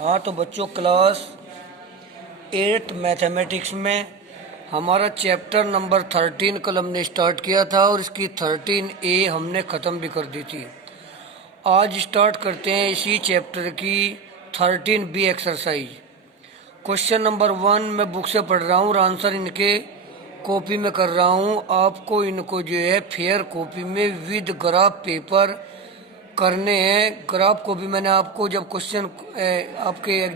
हाँ तो बच्चों, क्लास 8 मैथमेटिक्स में हमारा चैप्टर नंबर 13 कल हमने स्टार्ट किया था और इसकी 13A हमने ख़त्म भी कर दी थी। आज स्टार्ट करते हैं इसी चैप्टर की 13B एक्सरसाइज। क्वेश्चन नंबर 1 मैं बुक से पढ़ रहा हूँ और आंसर इनके कॉपी में कर रहा हूँ। आपको इनको जो है फेयर कॉपी में विद ग्राफ पेपर करने हैं। ग्राफ को भी मैंने आपको जब क्वेश्चन आपके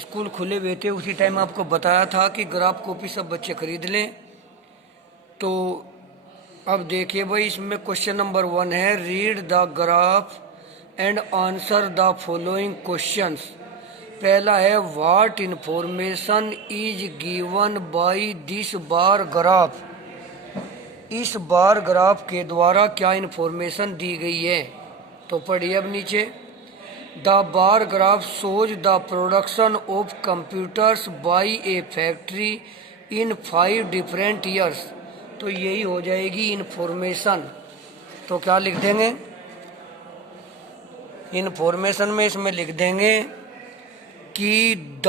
स्कूल खुले हुए थे उसी टाइम आपको बताया था कि ग्राफ कॉपी सब बच्चे खरीद लें। तो अब देखिए भाई, इसमें क्वेश्चन नंबर 1 है, read the graph and answer the following questions. पहला है, what information is given by this bar graph. इस बार ग्राफ के द्वारा क्या इन्फॉर्मेशन दी गई है। तो पढ़िए अब नीचे, the bar graph shows the production of computers by a factory in 5 different years. तो यही हो जाएगी इन्फॉर्मेशन। तो क्या लिख देंगे इन्फॉर्मेशन में, इसमें लिख देंगे कि the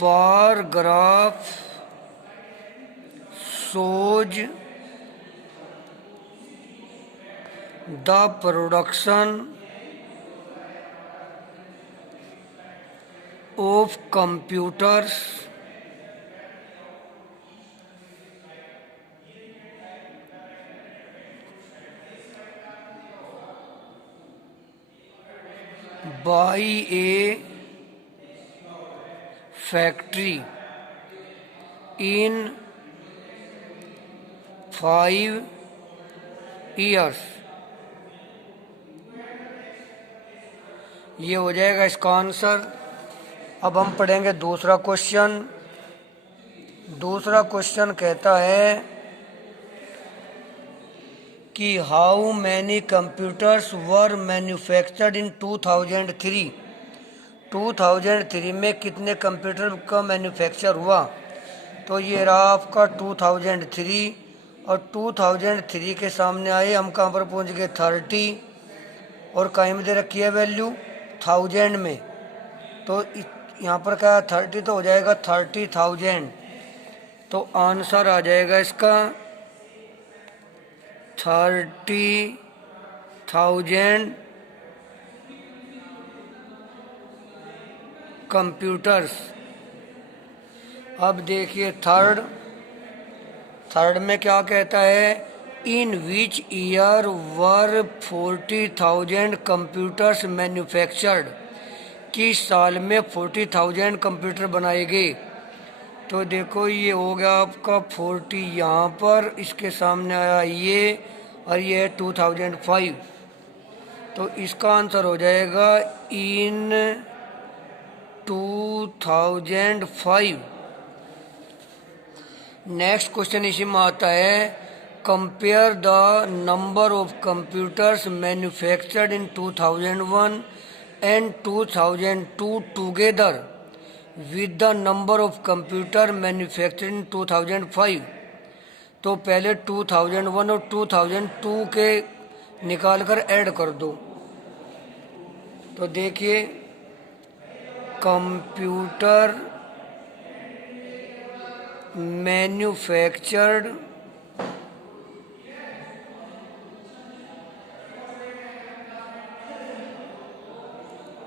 bar graph shows the production of computers by a factory in 5 years। ये हो जाएगा इसका आंसर। अब हम पढ़ेंगे दूसरा क्वेश्चन। दूसरा क्वेश्चन कहता है कि how many computers were manufactured in 2003। 2003 में कितने कंप्यूटर का मैन्युफैक्चर हुआ। तो ये रहा आपका 2003 और 2003 के सामने आए हम कहाँ पर पहुँच गए 30 और कहीं में दे रखी है वैल्यू 1000 में। तो यहाँ पर क्या 30 तो हो जाएगा 30,000। तो आंसर आ जाएगा इसका 30,000 कंप्यूटर्स। अब देखिए थर्ड में क्या कहता है, in which year were 40,000 computers manufactured. किस साल में 40,000 कंप्यूटर बनाए गए। तो देखो ये हो गया आपका 40 यहाँ पर, इसके सामने आया ये और ये है 2005। तो इसका आंसर हो जाएगा इन 2005। नेक्स्ट क्वेश्चन इसी में आता है, compare the number of computers manufactured in 2001 and 2002 together with the number of computer manufactured in 2005। तो पहले 2001 और 2002 के निकाल कर ऐड कर दो। तो देखिए, कंप्यूटर मैन्युफैक्चर्ड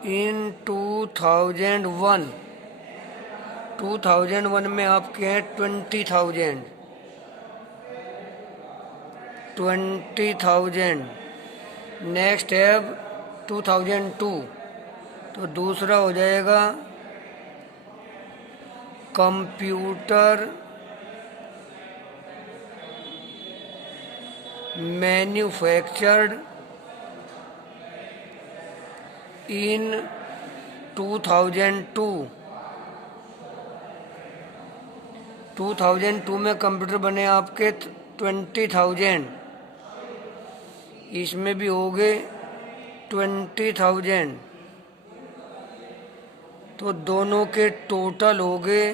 इन 2001। 2001 में आपके हैं 20,000। नेक्स्ट है 2002। तो दूसरा हो जाएगा कंप्यूटर मैन्युफैक्चर्ड इन 2002। 2002 में कंप्यूटर बने आपके 20,000। इसमें भी हो गए 20,000। तो दोनों के टोटल हो गए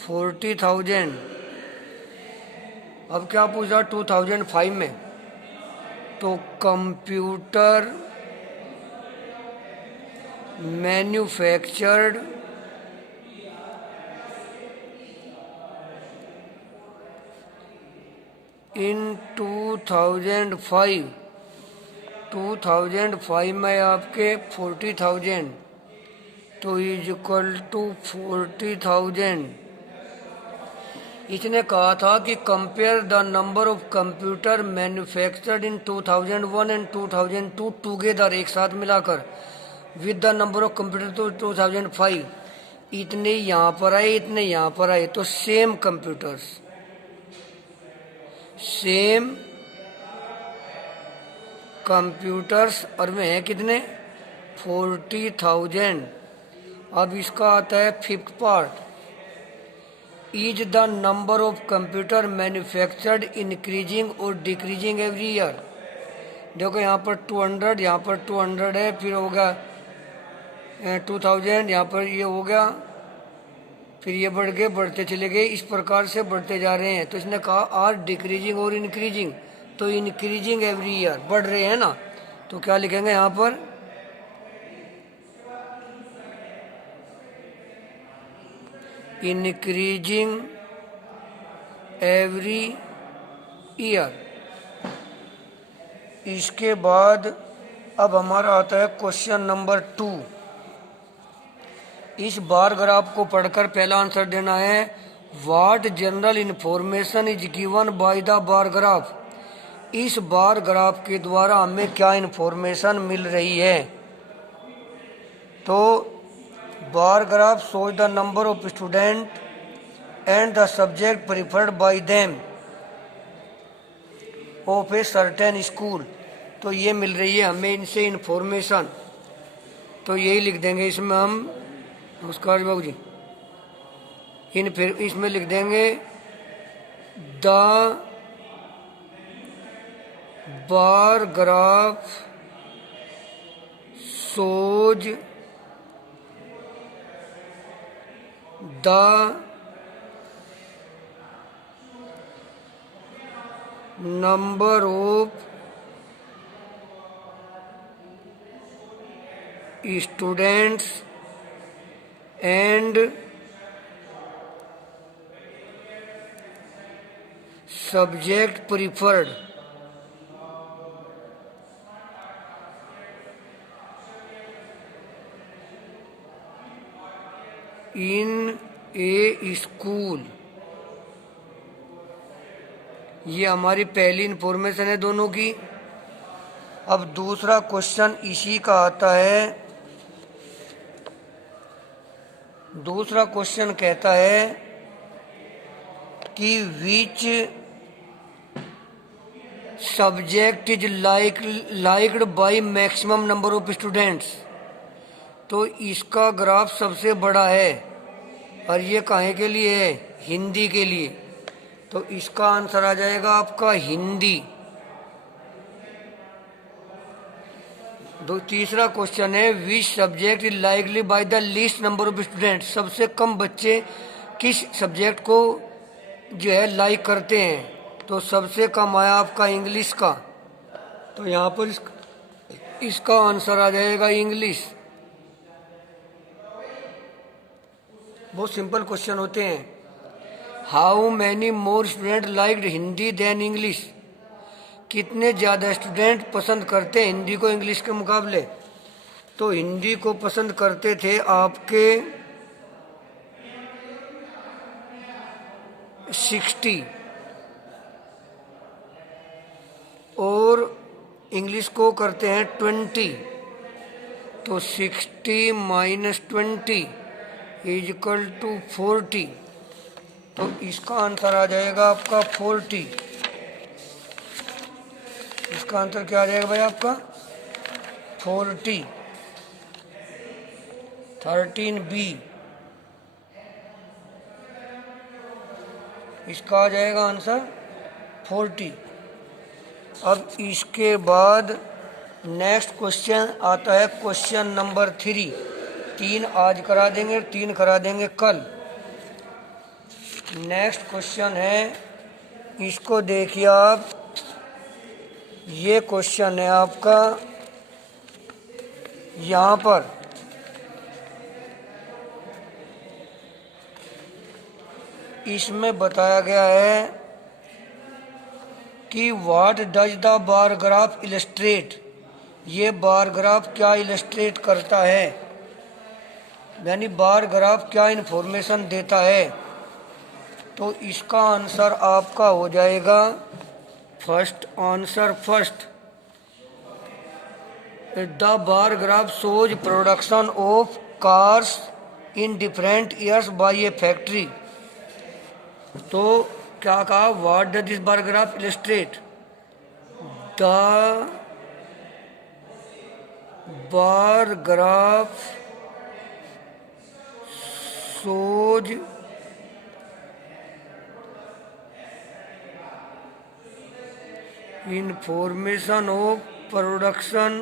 40,000। अब क्या पूछा 2005 में, तो कंप्यूटर मैन्युफैक्चर्ड इन 2005 में आपके 40,000, तो इज इक्वल टू 40,000। इसने कहा था कि compare the number of computer manufactured in 2001 and 2002 together, एक साथ मिलाकर, with the number of computer तो 2005। इतने यहाँ पर आए, इतने यहाँ पर आए, तो सेम कंप्यूटर्स, सेम कंप्यूटर्स, और में है कितने 40,000। अब इसका आता है fifth part, is the number of computer manufactured increasing और डिक्रीजिंग एवरी ईयर। देखो यहाँ पर 200, यहाँ पर 200 है, फिर होगा 2000, यहाँ पर ये हो गया, फिर ये बढ़ गए, बढ़ते चले गए, इस प्रकार से बढ़ते जा रहे हैं। तो इसने कहा आर डिक्रीजिंग और इंक्रीजिंग, तो इंक्रीजिंग एवरी ईयर, बढ़ रहे हैं ना, तो क्या लिखेंगे यहाँ पर इंक्रीजिंग एवरी ईयर। इसके बाद अब हमारा आता है क्वेश्चन नंबर 2। इस बार ग्राफ को पढ़कर पहला आंसर देना है, what general information is given by the bar graph. इस बार ग्राफ के द्वारा हमें क्या इंफॉर्मेशन मिल रही है। तो बार graph shows the number of student and the subject preferred bye them of a certain school, तो ये मिल रही है हमें इनसे इंफॉर्मेशन। तो यही लिख देंगे इसमें हम, नमस्कार बाबू जी, फिर इसमें लिख देंगे the bar graph shows the number of students and subject preferred in A school. ये हमारी पहली इंफॉर्मेशन है दोनों की। अब दूसरा क्वेश्चन इसी का आता है। दूसरा क्वेश्चन कहता है कि which subject is liked by maximum number of students. तो इसका ग्राफ सबसे बड़ा है, और ये काहे के लिए है, हिंदी के लिए, तो इसका आंसर आ जाएगा आपका हिंदी। तीसरा क्वेश्चन है which subject is likely by the least number of student. सबसे कम बच्चे किस सब्जेक्ट को जो है लाइक करते हैं, तो सबसे कम आया आपका इंग्लिश का, तो यहाँ पर इसका आंसर आ जाएगा इंग्लिश। बहुत सिंपल क्वेश्चन होते हैं। How many more student liked Hindi than English. कितने ज़्यादा स्टूडेंट पसंद करते हैं हिंदी को इंग्लिश के मुकाबले। तो हिंदी को पसंद करते थे आपके 60 और इंग्लिश को करते हैं 20। तो 60 माइनस 20 इज इक्वल टू 40। तो इसका आंसर आ जाएगा आपका 40। इसका आंसर क्या आ जाएगा भाई आपका 40। 13B इसका आ जाएगा आंसर 40। अब इसके बाद नेक्स्ट क्वेश्चन आता है क्वेश्चन नंबर 3। 3 आज करा देंगे, 3 करा देंगे कल। नेक्स्ट क्वेश्चन है, इसको देखिए आप। ये क्वेश्चन है आपका यहाँ पर इसमें बताया गया है कि what does the bar graph illustrate. ये बार ग्राफ क्या इलस्ट्रेट करता है, यानी बार ग्राफ क्या इन्फॉर्मेशन देता है। तो इसका आंसर आपका हो जाएगा first answer first, the bar graph shows production of cars in different years bye a factory. तो क्या कहा, what does this bar graph illustrate, the bar graph shows information of production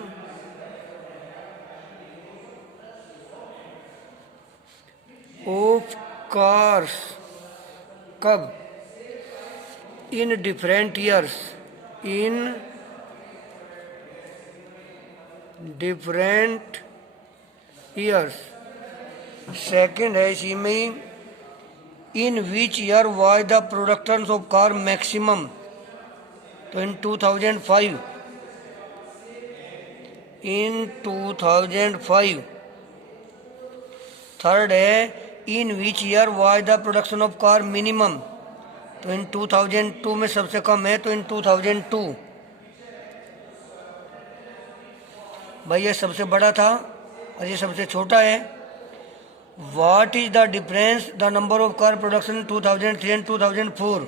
of cars कब, in different years, in different years। Second है इसी में ही, in which year was the production of car maximum, तो in 2005, in 2005। Third है, in which year was the production of car minimum, तो in 2002 में सबसे कम है, तो इन 2002। भाई ये सबसे बड़ा था और ये सबसे छोटा है। What is the difference the number of car production 2003 and 2004।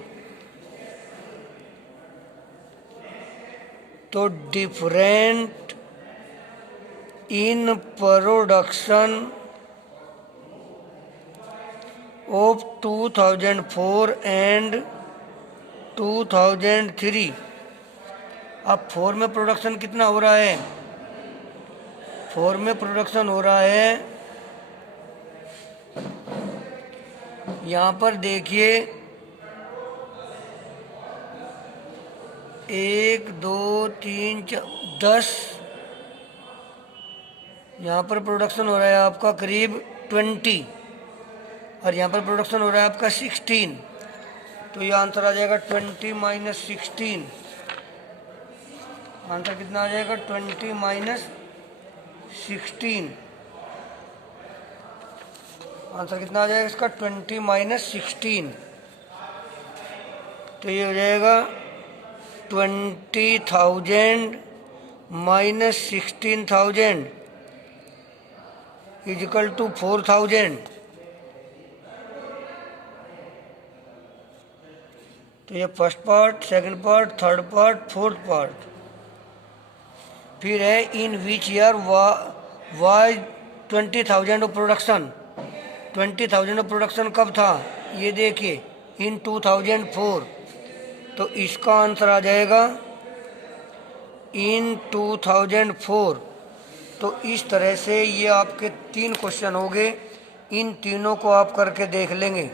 तो different in production of 2004 and 2003। अब 4 में प्रोडक्शन कितना हो रहा है, 4 में प्रोडक्शन हो रहा है, यहाँ पर देखिए 1 2 3 4 10, यहाँ पर प्रोडक्शन हो रहा है आपका करीब 20 और यहाँ पर प्रोडक्शन हो रहा है आपका 16। तो ये आंसर आ जाएगा 20 माइनस 16। आंसर कितना आ जाएगा, 20 माइनस 16। आंसर कितना आ जाएगा इसका, 20 माइनस 16। तो ये हो जाएगा 20,000 माइनस 16,000 इज इक्वल टू 4,000। तो ये first part, second part, third part, fourth part. फिर है in which year was 20,000 of production. 20,000 of production कब था, ये देखिए इन 2004। तो इसका आंसर आ जाएगा इन 2004। तो इस तरह से ये आपके 3 क्वेश्चन हो गए। इन तीनों को आप करके देख लेंगे।